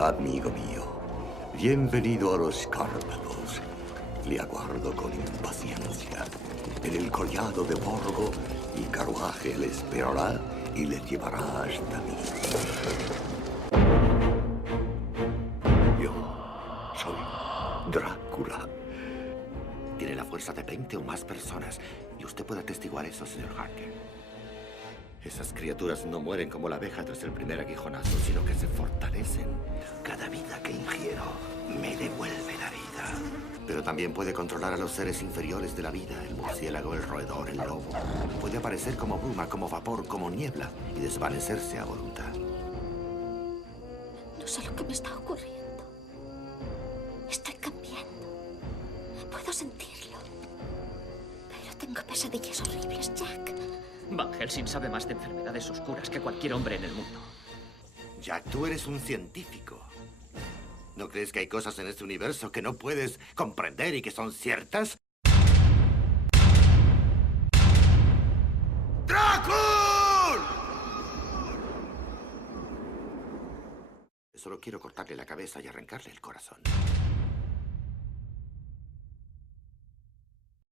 Amigo mío, bienvenido a los Cárpatos. Le aguardo con impaciencia. En el collado de Borgo, mi carruaje le esperará y le llevará hasta mí. Yo soy Drácula. Tiene la fuerza de 20 o más personas. Y usted puede atestiguar eso, señor Harker. Esas criaturas no mueren como la abeja tras el primer aguijonazo, sino que se fortalecen. Cada vida que ingiero me devuelve la vida. Pero también puede controlar a los seres inferiores de la vida, el murciélago, el roedor, el lobo. Puede aparecer como bruma, como vapor, como niebla y desvanecerse a voluntad. No sé lo que me está ocurriendo. Estoy cambiando. Puedo sentirlo. Pero tengo pesadillas horribles, Jack. Van Helsing sabe más de enfermedades oscuras que cualquier hombre en el mundo. Jack, tú eres un científico. ¿No crees que hay cosas en este universo que no puedes comprender y que son ciertas? ¡Drácula! Solo quiero cortarle la cabeza y arrancarle el corazón.